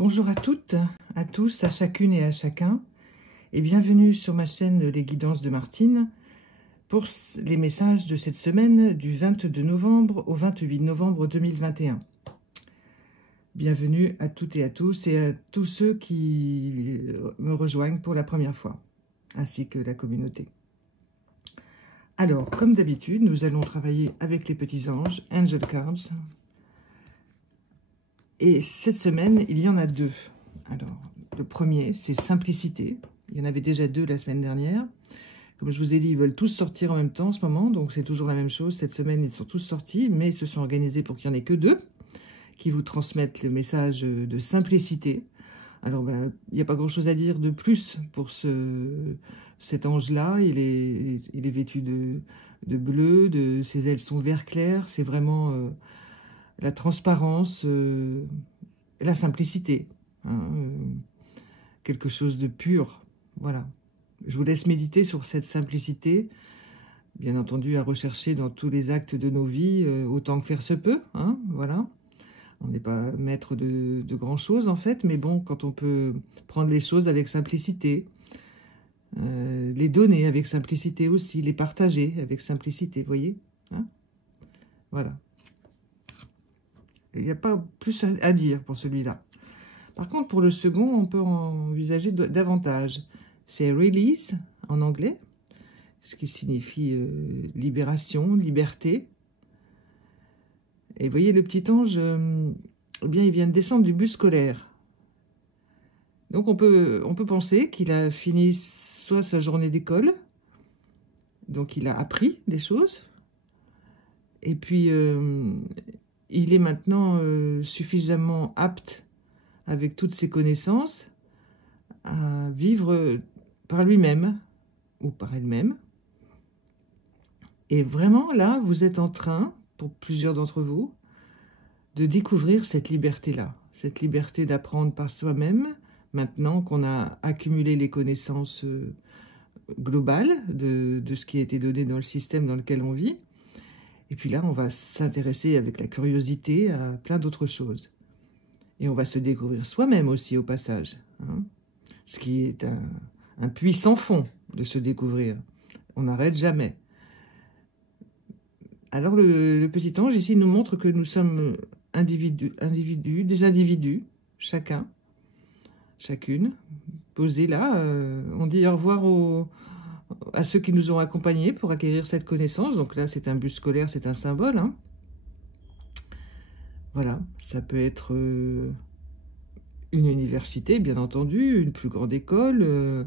Bonjour à toutes, à tous, à chacune et à chacun, et bienvenue sur ma chaîne Les Guidances de Martine pour les messages de cette semaine du 22 novembre au 28 novembre 2021. Bienvenue à toutes et à tous ceux qui me rejoignent pour la première fois, ainsi que la communauté. Alors, comme d'habitude, nous allons travailler avec les petits anges, Angel Cards. Et cette semaine, il y en a deux. Alors, le premier, c'est simplicité. Il y en avait déjà deux la semaine dernière. Comme je vous ai dit, ils veulent tous sortir en même temps en ce moment, donc c'est toujours la même chose. Cette semaine, ils sont tous sortis, mais ils se sont organisés pour qu'il n'y en ait que deux qui vous transmettent le message de simplicité. Alors, il n'y a pas grand-chose à dire de plus pour cet ange-là. Il est vêtu de bleu, ses ailes sont vert clair. C'est vraiment la transparence, la simplicité. Hein, quelque chose de pur. Voilà. Je vous laisse méditer sur cette simplicité. Bien entendu, à rechercher dans tous les actes de nos vies, autant que faire se peut. Hein, voilà. On n'est pas maître de grand-chose, en fait, mais bon, quand on peut prendre les choses avec simplicité, les donner avec simplicité aussi, les partager avec simplicité, vous voyez, hein, voilà. Il n'y a pas plus à dire pour celui-là. Par contre, pour le second, on peut envisager davantage. C'est « release » en anglais, ce qui signifie libération, liberté. Et vous voyez, le petit ange, eh bien, il vient de descendre du bus scolaire. Donc, on peut penser qu'il a fini soit sa journée d'école, donc il a appris des choses, et puis il est maintenant suffisamment apte, avec toutes ses connaissances, à vivre par lui-même ou par elle-même. Et vraiment, là, vous êtes en train, pour plusieurs d'entre vous, de découvrir cette liberté-là, cette liberté d'apprendre par soi-même, maintenant qu'on a accumulé les connaissances globales de ce qui a été donné dans le système dans lequel on vit. Et puis là, on va s'intéresser avec la curiosité à plein d'autres choses. Et on va se découvrir soi-même aussi au passage, hein, ce qui est un puits sans fond de se découvrir. On n'arrête jamais. Alors le petit ange ici nous montre que nous sommes des individus, chacun, chacune, posés là. On dit au revoir à ceux qui nous ont accompagnés pour acquérir cette connaissance. Donc là, c'est un bus scolaire, c'est un symbole. Hein. Voilà, ça peut être une université, bien entendu, une plus grande école,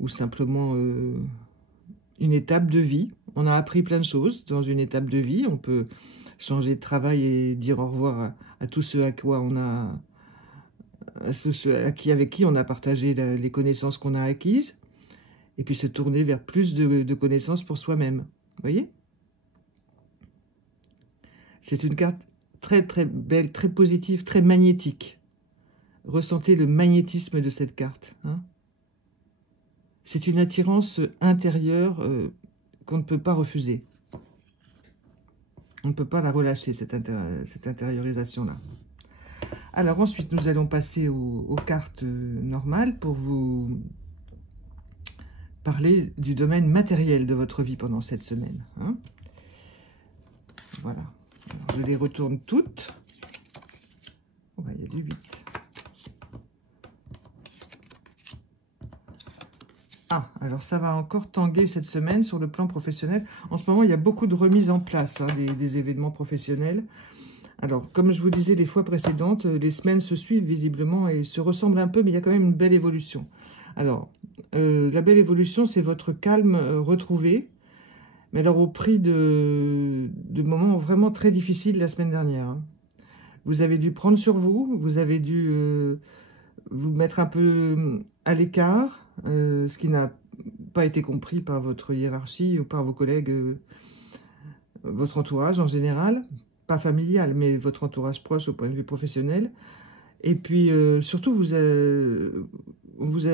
ou simplement une étape de vie. On a appris plein de choses dans une étape de vie. On peut changer de travail et dire au revoir à tous ceux avec qui on a partagé les connaissances qu'on a acquises, et puis se tourner vers plus de connaissances pour soi-même. Vous voyez? C'est une carte très très belle, très positive, très magnétique. Ressentez le magnétisme de cette carte. Hein, c'est une attirance intérieure qu'on ne peut pas refuser. On ne peut pas la relâcher, cette intériorisation-là. Alors ensuite, nous allons passer aux cartes normales pour vous parler du domaine matériel de votre vie pendant cette semaine. Hein, voilà. Alors, je les retourne toutes. Oh, il y a du 8. Ah, alors ça va encore tanguer cette semaine sur le plan professionnel. En ce moment, il y a beaucoup de remises en place, hein, des événements professionnels. Alors, comme je vous disais les fois précédentes, les semaines se suivent visiblement et se ressemblent un peu, mais il y a quand même une belle évolution. Alors, la belle évolution, c'est votre calme retrouvé, mais alors au prix de moments vraiment très difficiles la semaine dernière. Hein. Vous avez dû prendre sur vous, vous avez dû vous mettre un peu à l'écart, ce qui n'a pas été compris par votre hiérarchie ou par vos collègues, votre entourage en général, pas familial, mais votre entourage proche au point de vue professionnel. Et puis, surtout, vous vous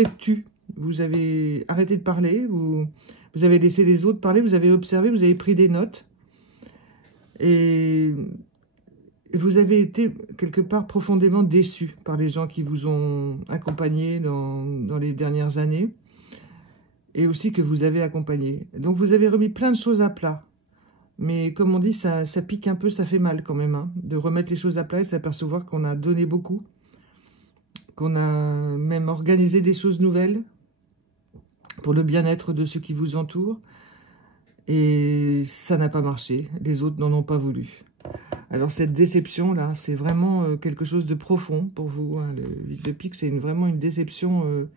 êtes tu, vous avez arrêté de parler, vous avez laissé les autres parler, vous avez observé, vous avez pris des notes. Et vous avez été quelque part profondément déçu par les gens qui vous ont accompagné dans les dernières années et aussi que vous avez accompagné. Donc vous avez remis plein de choses à plat. Mais comme on dit, ça pique un peu, ça fait mal quand même, hein, de remettre les choses à plat et s'apercevoir qu'on a donné beaucoup, qu'on a même organisé des choses nouvelles pour le bien-être de ceux qui vous entourent. Et ça n'a pas marché, les autres n'en ont pas voulu. Alors cette déception-là, c'est vraiment quelque chose de profond pour vous. Hein. Le 8 de pique, c'est vraiment une déception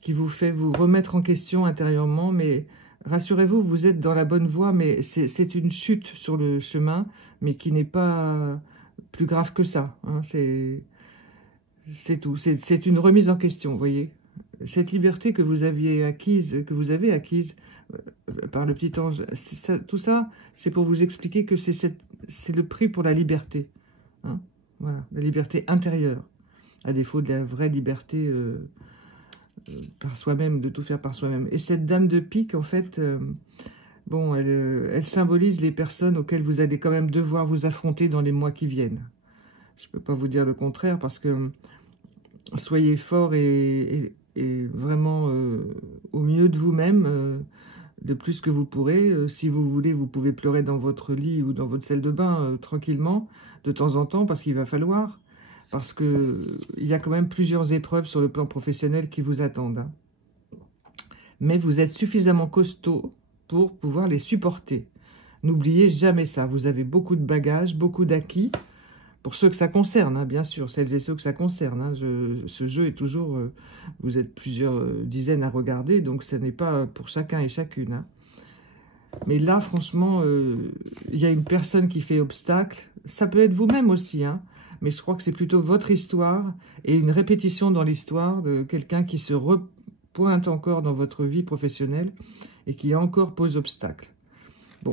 qui vous fait vous remettre en question intérieurement. Mais rassurez-vous, vous êtes dans la bonne voie, mais c'est une chute sur le chemin, mais qui n'est pas plus grave que ça. Hein. C'est tout, c'est une remise en question, vous voyez. Cette liberté que vous avez acquise par le petit ange, tout ça, c'est pour vous expliquer que c'est le prix pour la liberté. Hein, voilà, la liberté intérieure, à défaut de la vraie liberté par soi-même, de tout faire par soi-même. Et cette dame de pique, en fait, bon, elle symbolise les personnes auxquelles vous allez quand même devoir vous affronter dans les mois qui viennent. Je ne peux pas vous dire le contraire, parce que soyez fort et vraiment au mieux de vous-même, le plus que vous pourrez. Si vous voulez, vous pouvez pleurer dans votre lit ou dans votre salle de bain tranquillement, de temps en temps, parce qu'il va falloir. Parce qu'il y a quand même plusieurs épreuves sur le plan professionnel qui vous attendent. Hein. Mais vous êtes suffisamment costaud pour pouvoir les supporter. N'oubliez jamais ça. Vous avez beaucoup de bagages, beaucoup d'acquis. Pour ceux que ça concerne, hein, bien sûr, celles et ceux que ça concerne. Hein, ce jeu est toujours... vous êtes plusieurs dizaines à regarder, donc ce n'est pas pour chacun et chacune. Hein. Mais là, franchement, il y a une personne qui fait obstacle. Ça peut être vous-même aussi, hein, mais je crois que c'est plutôt votre histoire et une répétition dans l'histoire de quelqu'un qui se repointe encore dans votre vie professionnelle et qui encore pose obstacle. Bon...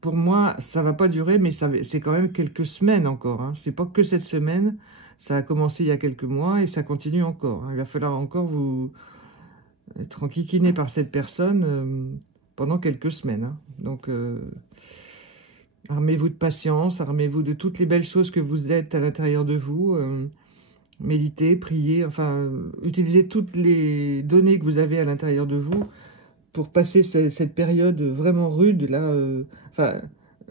Pour moi, ça ne va pas durer, mais c'est quand même quelques semaines encore. Hein. Ce n'est pas que cette semaine. Ça a commencé il y a quelques mois et ça continue encore. Hein. Il va falloir encore vous être enquiquiné par cette personne pendant quelques semaines. Hein. Donc, armez-vous de patience, armez-vous de toutes les belles choses que vous êtes à l'intérieur de vous. Méditez, priez, enfin, utilisez toutes les données que vous avez à l'intérieur de vous pour passer cette période vraiment rude, là, enfin,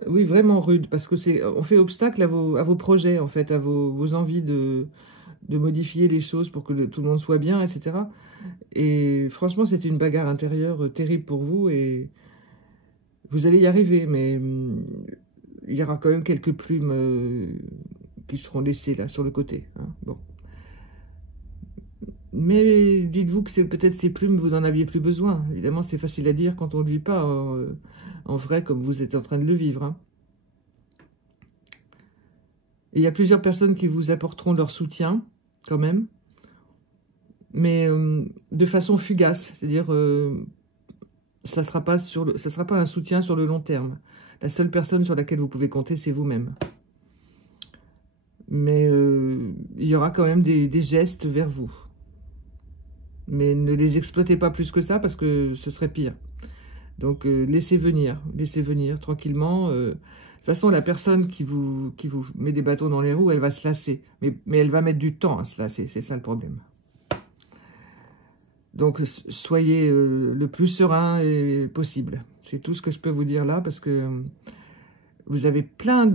oui, vraiment rude, parce que on fait obstacle à vos projets, en fait, à vos envies de modifier les choses pour que tout le monde soit bien, etc. Et franchement, c'est une bagarre intérieure terrible pour vous, et vous allez y arriver, mais il y aura quand même quelques plumes qui seront laissées, là, sur le côté. Hein, bon. Mais dites-vous que peut-être ces plumes, vous n'en aviez plus besoin. Évidemment, c'est facile à dire quand on ne le vit pas en vrai, comme vous êtes en train de le vivre. Hein. Et il y a plusieurs personnes qui vous apporteront leur soutien, quand même. Mais de façon fugace. C'est-à-dire, ça sera pas un soutien sur le long terme. La seule personne sur laquelle vous pouvez compter, c'est vous-même. Mais il y aura quand même des gestes vers vous. Mais ne les exploitez pas plus que ça parce que ce serait pire. Donc, laissez venir tranquillement. De toute façon, la personne qui vous met des bâtons dans les roues, elle va se lasser. Mais elle va mettre du temps à se lasser, c'est ça le problème. Donc, soyez le plus serein possible. C'est tout ce que je peux vous dire là parce que vous avez plein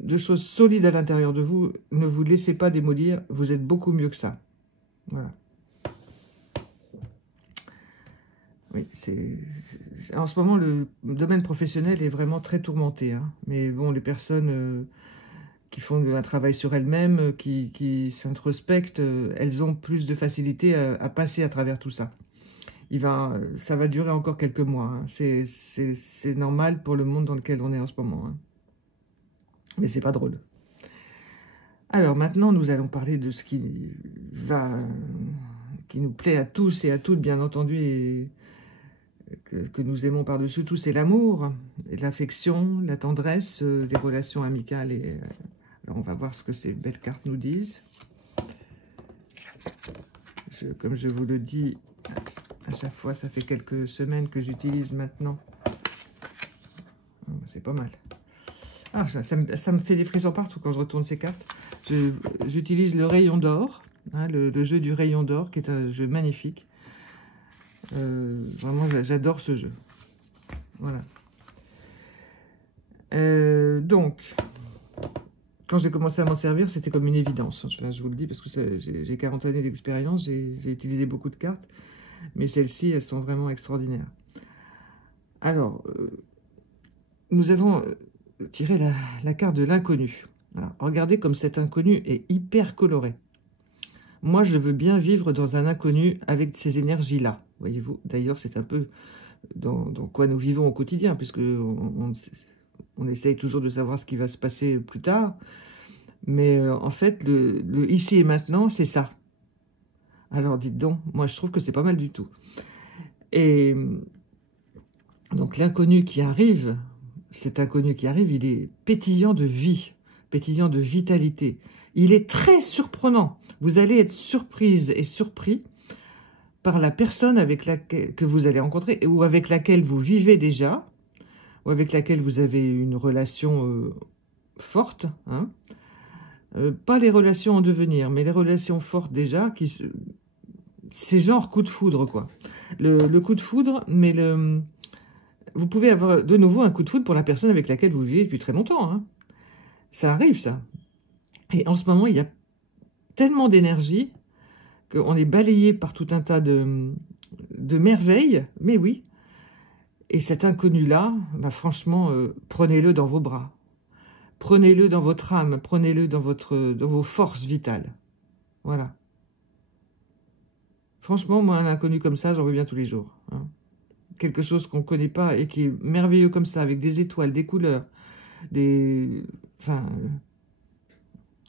de choses solides à l'intérieur de vous. Ne vous laissez pas démolir, vous êtes beaucoup mieux que ça. Voilà. Oui, en ce moment, le domaine professionnel est vraiment très tourmenté. Hein. Mais bon, les personnes qui font un travail sur elles-mêmes, qui s'introspectent, elles ont plus de facilité à passer à travers tout ça. Ça va durer encore quelques mois. Hein. C'est normal pour le monde dans lequel on est en ce moment. Hein. Mais c'est pas drôle. Alors maintenant, nous allons parler de ce qui nous plaît à tous et à toutes, bien entendu, et que nous aimons par-dessus tout, c'est l'amour, l'affection, la tendresse, les relations amicales. Alors, on va voir ce que ces belles cartes nous disent. Comme je vous le dis, à chaque fois, ça fait quelques semaines que j'utilise maintenant. C'est pas mal. Ah, ça me fait des frissons partout quand je retourne ces cartes. J'utilise le rayon d'or, hein, le jeu du rayon d'or, qui est un jeu magnifique. Vraiment, j'adore ce jeu. Voilà. Donc, quand j'ai commencé à m'en servir, c'était comme une évidence. Je vous le dis parce que j'ai 40 années d'expérience, j'ai utilisé beaucoup de cartes, mais celles-ci, elles sont vraiment extraordinaires. Alors, nous avons tiré la carte de l'inconnu. Regardez comme cet inconnu est hyper coloré. Moi, je veux bien vivre dans un inconnu avec ces énergies-là. Voyez-vous, d'ailleurs, c'est un peu dans quoi nous vivons au quotidien, puisque on essaye toujours de savoir ce qui va se passer plus tard. Mais en fait, le ici et maintenant, c'est ça. Alors, dites donc, moi, je trouve que c'est pas mal du tout. Et donc, l'inconnu qui arrive, cet inconnu qui arrive, il est pétillant de vie, pétillant de vitalité. Il est très surprenant. Vous allez être surprise et surpris par la personne que vous allez rencontrer ou avec laquelle vous vivez déjà, ou avec laquelle vous avez une relation forte, hein. Pas les relations en devenir, mais les relations fortes déjà, c'est genre coup de foudre, quoi. Le coup de foudre, mais vous pouvez avoir de nouveau un coup de foudre pour la personne avec laquelle vous vivez depuis très longtemps, hein. Ça arrive, ça. Et en ce moment, il y a tellement d'énergie qu'on est balayé par tout un tas de merveilles, mais oui. Et cet inconnu-là, bah franchement, prenez-le dans vos bras. Prenez-le dans votre âme, prenez-le dans vos forces vitales. Voilà. Franchement, moi, un inconnu comme ça, j'en veux bien tous les jours, hein. Quelque chose qu'on ne connaît pas et qui est merveilleux comme ça, avec des étoiles, des couleurs, Enfin,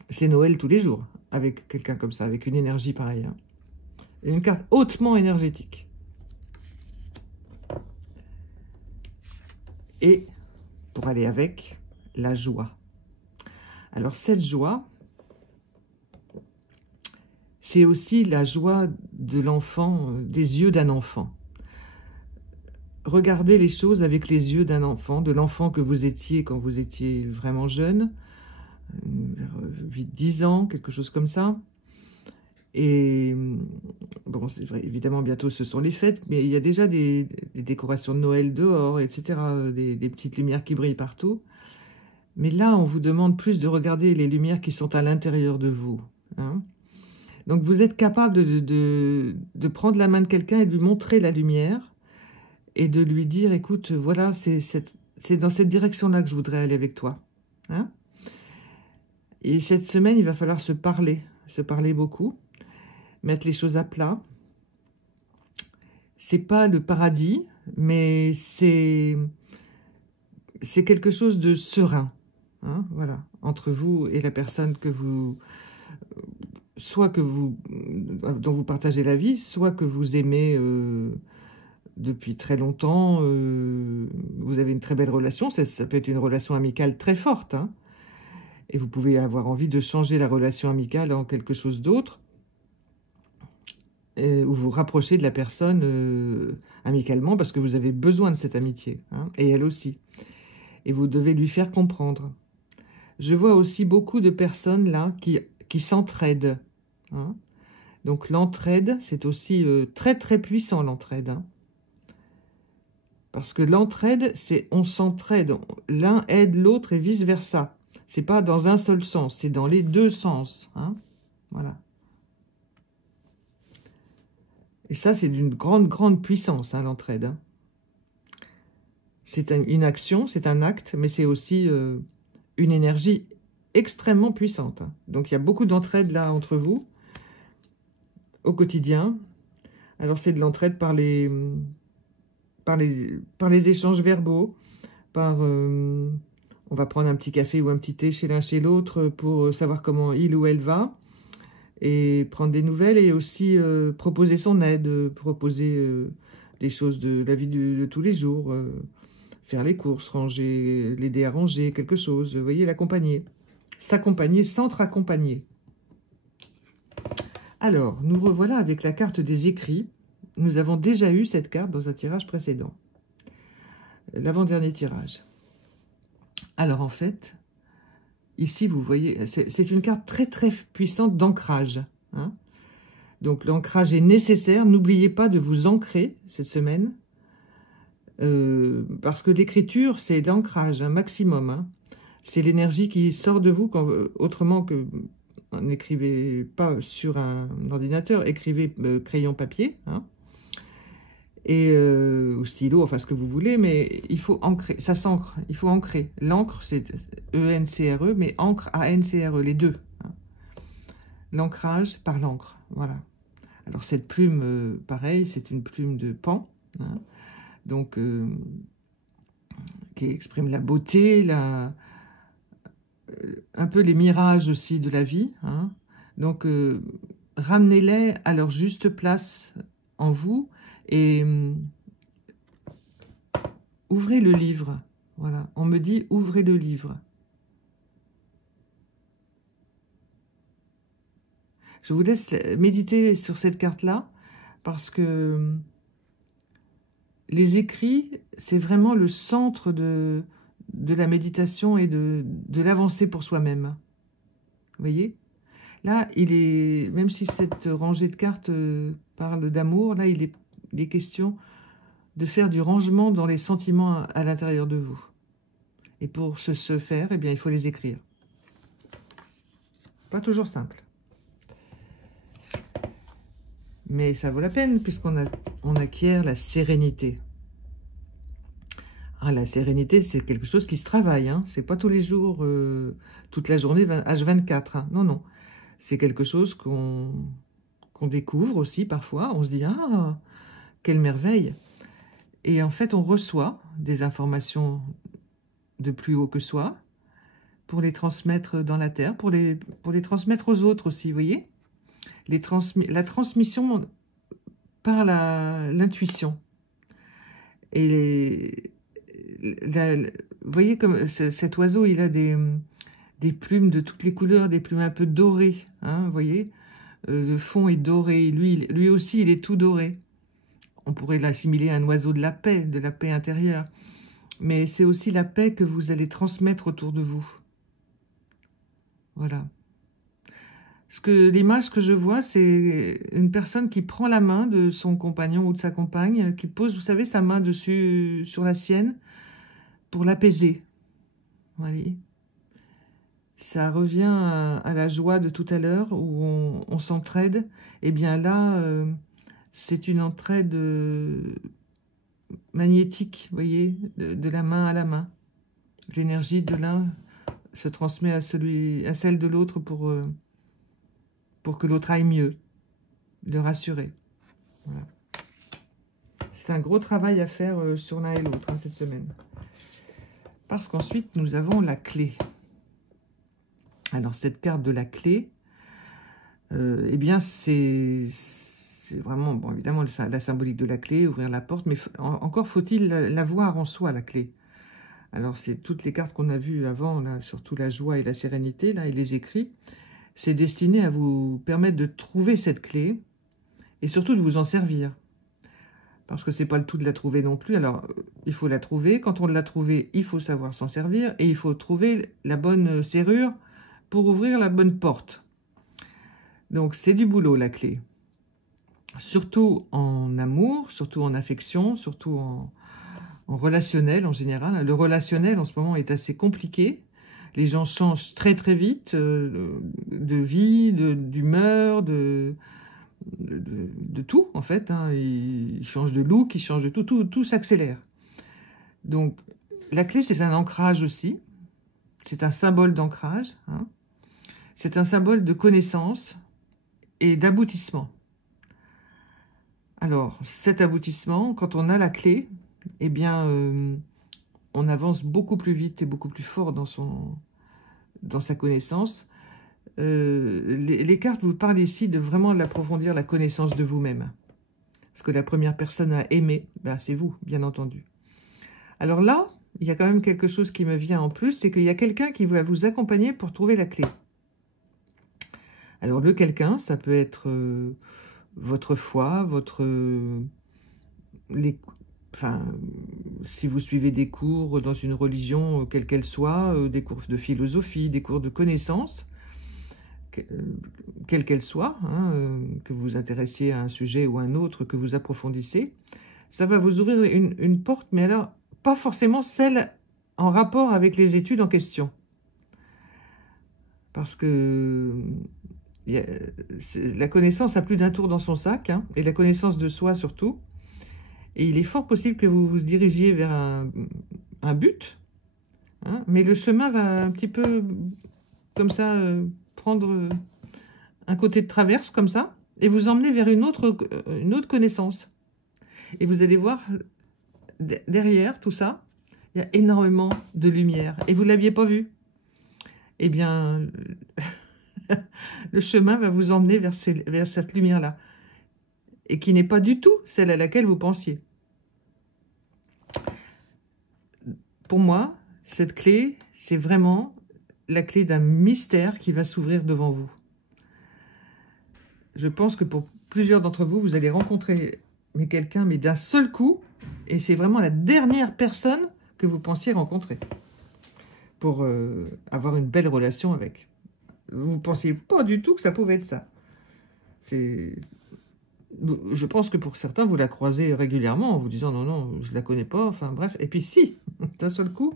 c'est Noël tous les jours, avec quelqu'un comme ça, avec une énergie pareille, hein. Une carte hautement énergétique. Et, pour aller avec, la joie. Alors, cette joie, c'est aussi la joie de l'enfant, des yeux d'un enfant. Regardez les choses avec les yeux d'un enfant, de l'enfant que vous étiez quand vous étiez vraiment jeune, vers 8-10 ans, quelque chose comme ça. Et bon, c'est vrai, évidemment, bientôt ce sont les fêtes, mais il y a déjà des décorations de Noël dehors, etc., des petites lumières qui brillent partout. Mais là, on vous demande plus de regarder les lumières qui sont à l'intérieur de vous, hein. Donc, vous êtes capable de prendre la main de quelqu'un et de lui montrer la lumière et de lui dire, écoute, voilà, c'est dans cette direction-là que je voudrais aller avec toi, hein. Et cette semaine, il va falloir se parler beaucoup, mettre les choses à plat. C'est pas le paradis, mais c'est quelque chose de serein, hein, voilà, entre vous et la personne que vous, dont vous partagez la vie, soit que vous aimez depuis très longtemps, vous avez une très belle relation, ça peut être une relation amicale très forte, hein, et vous pouvez avoir envie de changer la relation amicale en quelque chose d'autre, ou vous rapprocher de la personne amicalement parce que vous avez besoin de cette amitié, hein, et elle aussi. Et vous devez lui faire comprendre. Je vois aussi beaucoup de personnes là qui s'entraident, hein. Donc l'entraide, c'est aussi très très puissant, l'entraide, hein. Parce que l'entraide, c'est on s'entraide, l'un aide l'autre et vice-versa. C'est pas dans un seul sens, c'est dans les deux sens, hein. Voilà. Et ça, c'est d'une grande, grande puissance, hein, l'entraide, hein. C'est une action, c'est un acte, mais c'est aussi une énergie extrêmement puissante, hein. Donc, il y a beaucoup d'entraide là entre vous, au quotidien. Alors, c'est de l'entraide par les échanges verbaux, on va prendre un petit café ou un petit thé chez l'un chez l'autre pour savoir comment il ou elle va, et prendre des nouvelles, et aussi proposer son aide, proposer des choses de la vie de tous les jours, faire les courses, ranger, l'aider à ranger quelque chose, vous voyez, l'accompagner. S'accompagner, s'entre-accompagner. Alors, nous revoilà avec la carte des écrits. Nous avons déjà eu cette carte dans un tirage précédent. L'avant-dernier tirage. Alors en fait, ici vous voyez, c'est une carte très très puissante d'ancrage. Hein. Donc l'ancrage est nécessaire. N'oubliez pas de vous ancrer cette semaine. Parce que l'écriture, c'est l'ancrage, un maximum. Hein. C'est l'énergie qui sort de vous, autrement que n'écrivez pas sur un ordinateur, écrivez crayon papier, hein, et, ou stylo, enfin ce que vous voulez, mais il faut ancrer, ça s'ancre, il faut ancrer. L'encre, c'est E-N-C-R-E, mais encre, A-N-C-R-E, les deux. Hein. L'ancrage par l'encre, voilà. Alors cette plume, pareil, c'est une plume de pan, hein, donc qui exprime la beauté, un peu les mirages aussi de la vie. Hein. Donc, ramenez-les à leur juste place en vous et ouvrez le livre. Voilà, on me dit ouvrez le livre. Je vous laisse méditer sur cette carte-là parce que les écrits, c'est vraiment le centre de la méditation et de l'avancée pour soi-même. Vous voyez ? Là, il est, même si cette rangée de cartes parle d'amour, là, il est question de faire du rangement dans les sentiments à l'intérieur de vous. Et pour ce faire, eh bien, il faut les écrire. Pas toujours simple. Mais ça vaut la peine, puisqu'on acquiert la sérénité. Ah, la sérénité, c'est quelque chose qui se travaille. Hein. C'est pas tous les jours, toute la journée, H24. Hein. Non, non. C'est quelque chose qu'on découvre aussi parfois. On se dit, ah, quelle merveille. Et en fait, on reçoit des informations de plus haut que soi pour les transmettre dans la terre, pour les transmettre aux autres aussi, vous voyez. La transmission par l'intuition. Et vous voyez comme cet oiseau, il a des plumes de toutes les couleurs, des plumes un peu dorées, hein, vous voyez. Le fond est doré, lui aussi, il est tout doré. On pourrait l'assimiler à un oiseau de la paix intérieure. Mais c'est aussi la paix que vous allez transmettre autour de vous. Voilà. L'image que je vois, c'est une personne qui prend la main de son compagnon ou de sa compagne, qui pose, vous savez, sa main dessus sur la sienne pour l'apaiser. Vous voyez ? Ça revient à la joie de tout à l'heure où on s'entraide. Eh bien là, c'est une entraide magnétique, vous voyez, de la main à la main. L'énergie de l'un se transmet à celle de l'autre pour que l'autre aille mieux, le rassurer. Voilà. C'est un gros travail à faire sur l'un et l'autre hein, cette semaine. Parce qu'ensuite, nous avons la clé. Alors, cette carte de la clé, eh bien, c'est vraiment, bon, évidemment, la symbolique de la clé, ouvrir la porte, mais encore faut-il la voir en soi, la clé. Alors, c'est toutes les cartes qu'on a vues avant, là, surtout la joie et la sérénité, là, et les écrits. C'est destiné à vous permettre de trouver cette clé et surtout de vous en servir. Parce que c'est pas le tout de la trouver non plus. Alors, il faut la trouver. Quand on l'a trouvée, il faut savoir s'en servir et il faut trouver la bonne serrure pour ouvrir la bonne porte. Donc, c'est du boulot, la clé. Surtout en amour, surtout en affection, surtout en relationnel en général. Le relationnel, en ce moment, est assez compliqué. Les gens changent très, très vite de vie, d'humeur, de tout, en fait. Hein. Ils changent de look, ils changent de tout, tout s'accélère. Donc, la clé, c'est un ancrage aussi. C'est un symbole d'ancrage. Hein. C'est un symbole de connaissance et d'aboutissement. Alors, cet aboutissement, quand on a la clé, eh bien, on avance beaucoup plus vite et beaucoup plus fort dans sa connaissance. Les cartes vous parlent ici de vraiment l'approfondir la connaissance de vous-même. Parce que la première personne à aimer, ben, c'est vous, bien entendu. Alors là, il y a quand même quelque chose qui me vient en plus, c'est qu'il y a quelqu'un qui va vous accompagner pour trouver la clé. Alors le quelqu'un, ça peut être votre foi, si vous suivez des cours dans une religion, quelle qu'elle soit, des cours de philosophie, des cours de connaissances, quelle qu'elle soit, hein, que vous vous intéressiez à un sujet ou à un autre, que vous approfondissez, ça va vous ouvrir une porte, mais alors pas forcément celle en rapport avec les études en question. Parce que la connaissance a plus d'un tour dans son sac, hein, et la connaissance de soi surtout. Et il est fort possible que vous vous dirigiez vers un but, hein, mais le chemin va un petit peu, comme ça, prendre un côté de traverse, comme ça, et vous emmener vers une autre connaissance. Et vous allez voir, derrière tout ça, il y a énormément de lumière. Et vous ne l'aviez pas vu. Eh bien, le chemin va vous emmener vers cette lumière-là. Et qui n'est pas du tout celle à laquelle vous pensiez. Pour moi, cette clé, c'est vraiment la clé d'un mystère qui va s'ouvrir devant vous. Je pense que pour plusieurs d'entre vous, vous allez rencontrer quelqu'un, mais d'un seul coup, et c'est vraiment la dernière personne que vous pensiez rencontrer pour avoir une belle relation avec. Vous ne pensiez pas du tout que ça pouvait être ça. Je pense que pour certains, vous la croisez régulièrement en vous disant « Non, non, je ne la connais pas. » Enfin, bref. Et puis si, d'un seul coup,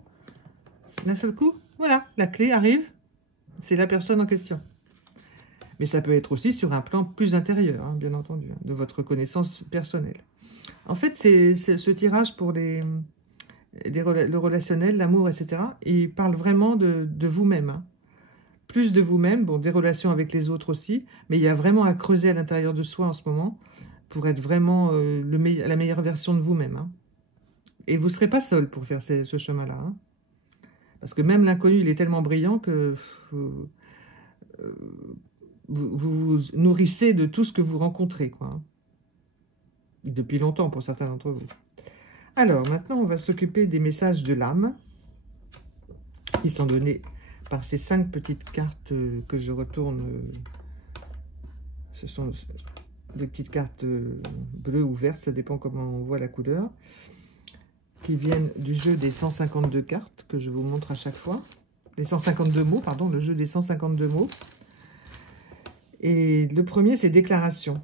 voilà, la clé arrive. C'est la personne en question. Mais ça peut être aussi sur un plan plus intérieur, hein, bien entendu, hein, de votre connaissance personnelle. En fait, c'est ce tirage pour le relationnel, l'amour, etc. Il parle vraiment de vous-même. Hein. Plus de vous-même, bon, des relations avec les autres aussi, mais il y a vraiment à creuser à l'intérieur de soi en ce moment pour être vraiment la meilleure version de vous-même. Hein. Et vous ne serez pas seul pour faire ce chemin-là. Hein. Parce que même l'inconnu, il est tellement brillant que vous vous nourrissez de tout ce que vous rencontrez, quoi. Hein. Depuis longtemps pour certains d'entre vous. Alors, maintenant, on va s'occuper des messages de l'âme qui sont donnés par ces 5 petites cartes que je retourne. Ce sont des petites cartes bleues ou vertes, ça dépend comment on voit la couleur, qui viennent du jeu des 152 cartes que je vous montre à chaque fois. Les 152 mots, pardon, le jeu des 152 mots. Et le premier, c'est déclaration.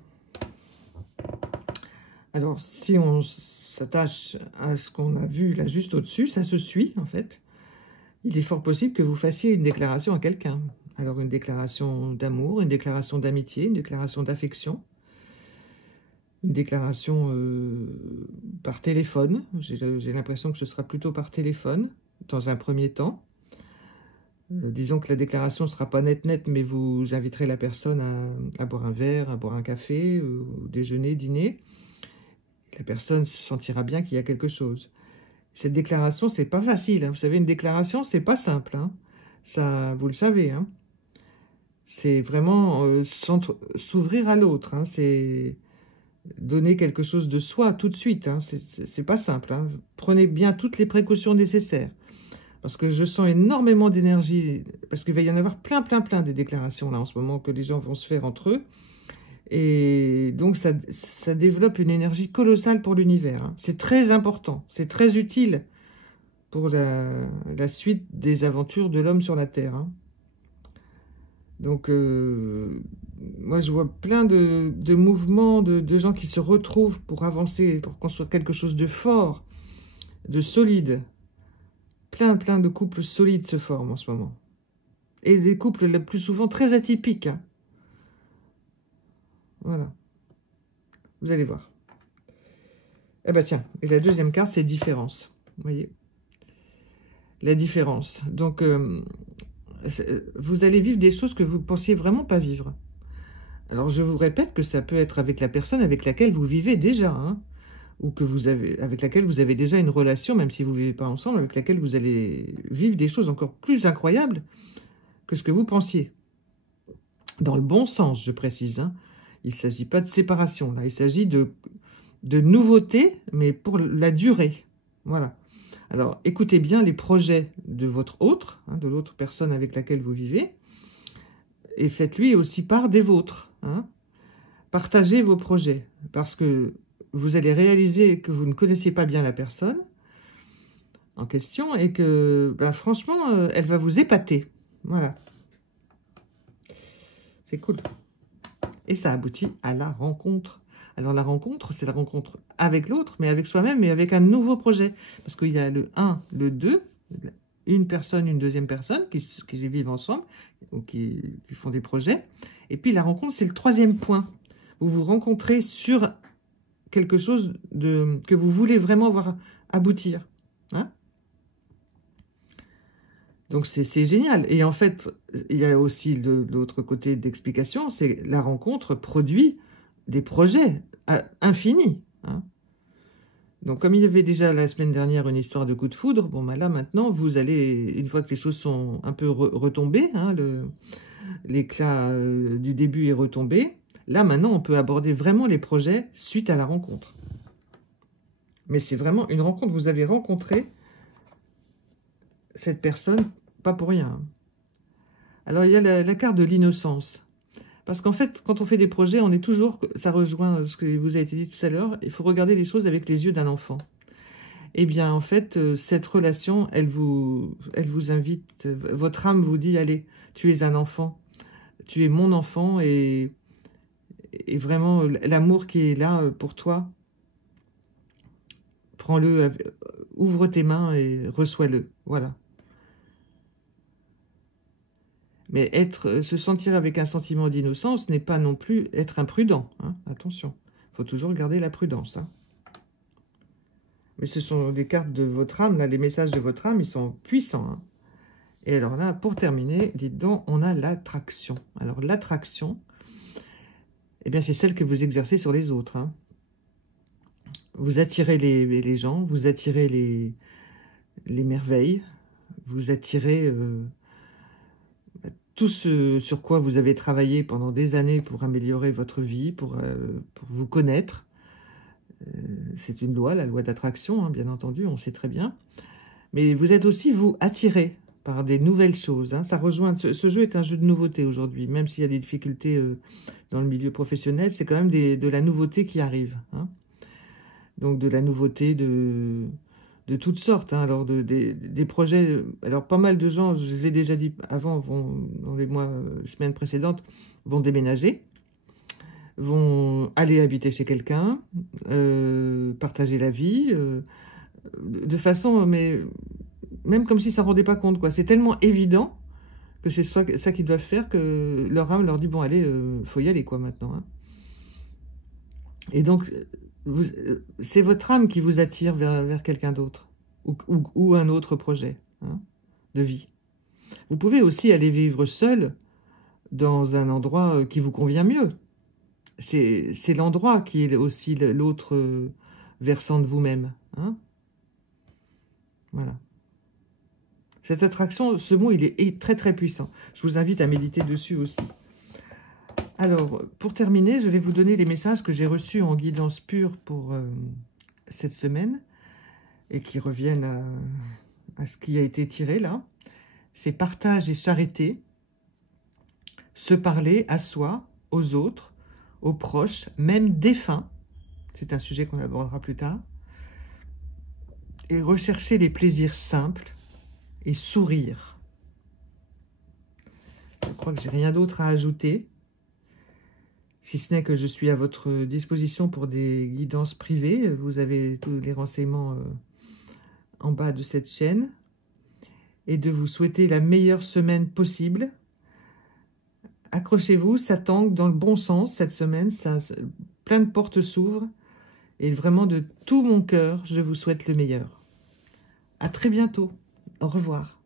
Alors, si on s'attache à ce qu'on a vu là juste au-dessus, ça se suit en fait. Il est fort possible que vous fassiez une déclaration à quelqu'un. Alors, une déclaration d'amour, une déclaration d'amitié, une déclaration d'affection, une déclaration par téléphone. J'ai l'impression que ce sera plutôt par téléphone, dans un premier temps. Disons que la déclaration ne sera pas nette, mais vous inviterez la personne à boire un verre, à boire un café, ou déjeuner, dîner. La personne se sentira bien qu'il y a quelque chose. Cette déclaration, c'est pas facile. Hein. Vous savez, une déclaration, c'est pas simple. Hein. Ça, vous le savez. Hein. C'est vraiment s'ouvrir à l'autre. Hein. C'est donner quelque chose de soi tout de suite. Hein. C'est pas simple. Hein. Prenez bien toutes les précautions nécessaires. Parce que je sens énormément d'énergie. Parce qu'il va y en avoir plein des déclarations là en ce moment que les gens vont se faire entre eux. Et donc, ça développe une énergie colossale pour l'univers. Hein. C'est très important, c'est très utile pour la suite des aventures de l'homme sur la Terre. Hein. Donc, moi, je vois plein de mouvements, de gens qui se retrouvent pour avancer, pour construire quelque chose de fort, de solide. Plein de couples solides se forment en ce moment. Et des couples, le plus souvent, très atypiques. Hein. Voilà. Vous allez voir. Eh bien, tiens. Et la deuxième carte, c'est différence. Vous voyez? La différence. Donc, vous allez vivre des choses que vous ne pensiez vraiment pas vivre. Alors, je vous répète que ça peut être avec la personne avec laquelle vous vivez déjà. Hein, ou avec laquelle vous avez déjà une relation, même si vous ne vivez pas ensemble, avec laquelle vous allez vivre des choses encore plus incroyables que ce que vous pensiez. Dans le bon sens, je précise. Hein. Il ne s'agit pas de séparation, là. Il s'agit de nouveautés, mais pour la durée. Voilà. Alors, écoutez bien les projets de votre autre, hein, de l'autre personne avec laquelle vous vivez, et faites-lui aussi part des vôtres. Hein. Partagez vos projets, parce que vous allez réaliser que vous ne connaissiez pas bien la personne, en question et que, ben, franchement, elle va vous épater. Voilà. C'est cool. Et ça aboutit à la rencontre. Alors la rencontre, c'est la rencontre avec l'autre, mais avec soi-même et avec un nouveau projet. Parce qu'il y a le 1, le 2, une personne, une deuxième personne qui vivent ensemble ou qui font des projets. Et puis la rencontre, c'est le troisième point. Vous vous rencontrez sur quelque chose que vous voulez vraiment voir aboutir. Hein? Donc c'est génial. Et en fait, il y a aussi l'autre côté d'explication, c'est la rencontre produit des projets infinis. Hein. Donc comme il y avait déjà la semaine dernière une histoire de coup de foudre, bon ben là maintenant vous allez, une fois que les choses sont un peu retombées, hein, l'éclat du début est retombé, là maintenant on peut aborder vraiment les projets suite à la rencontre. Mais c'est vraiment une rencontre, vous avez rencontré cette personne, pas pour rien. Alors, il y a la carte de l'innocence. Parce qu'en fait, quand on fait des projets, on est toujours, ça rejoint ce que vous a été dit tout à l'heure, il faut regarder les choses avec les yeux d'un enfant. Eh bien, en fait, cette relation, elle vous invite, votre âme vous dit, allez, tu es un enfant, tu es mon enfant, et vraiment, l'amour qui est là pour toi, prends-le, ouvre tes mains et reçois-le, voilà. Mais se sentir avec un sentiment d'innocence n'est pas non plus être imprudent. Hein, attention, il faut toujours garder la prudence. Hein. Mais ce sont des cartes de votre âme, là, les messages de votre âme, ils sont puissants. Hein. Et alors là, pour terminer, dites donc, on a l'attraction. Alors l'attraction, eh bien, c'est celle que vous exercez sur les autres. Hein. Vous attirez les gens, vous attirez les merveilles, vous attirez... tout ce sur quoi vous avez travaillé pendant des années pour améliorer votre vie, pour vous connaître. C'est une loi, la loi d'attraction, hein, bien entendu, on sait très bien. Mais vous êtes aussi, vous, attiré par des nouvelles choses. Hein. Ça rejoint, ce jeu est un jeu de nouveauté aujourd'hui, même s'il y a des difficultés dans le milieu professionnel, c'est quand même de la nouveauté qui arrive. Hein. Donc de la nouveauté de toutes sortes, hein. Alors des projets, alors pas mal de gens, je les ai déjà dit avant, dans les semaines précédentes, vont déménager, vont aller habiter chez quelqu'un, partager la vie, de façon, mais même comme si ça ne rendait pas compte, quoi. C'est tellement évident que c'est ça qu'ils doivent faire que leur âme leur dit, bon allez, faut y aller, quoi, maintenant. Hein. Et donc, c'est votre âme qui vous attire vers quelqu'un d'autre ou un autre projet, hein, de vie. Vous pouvez aussi aller vivre seul dans un endroit qui vous convient mieux. C'est l'endroit qui est aussi l'autre versant de vous-même. Hein. Voilà. Cette attraction, ce mot, il est très très puissant. Je vous invite à méditer dessus aussi. Alors, pour terminer, je vais vous donner les messages que j'ai reçus en guidance pure pour cette semaine et qui reviennent à ce qui a été tiré là. C'est partage et charité, se parler à soi, aux autres, aux proches, même défunts. C'est un sujet qu'on abordera plus tard. Et rechercher les plaisirs simples et sourire. Je crois que j'ai rien d'autre à ajouter. Si ce n'est que je suis à votre disposition pour des guidances privées. Vous avez tous les renseignements en bas de cette chaîne. Et de vous souhaiter la meilleure semaine possible. Accrochez-vous, ça tangue dans le bon sens cette semaine. Plein de portes s'ouvrent. Et vraiment de tout mon cœur, je vous souhaite le meilleur. À très bientôt. Au revoir.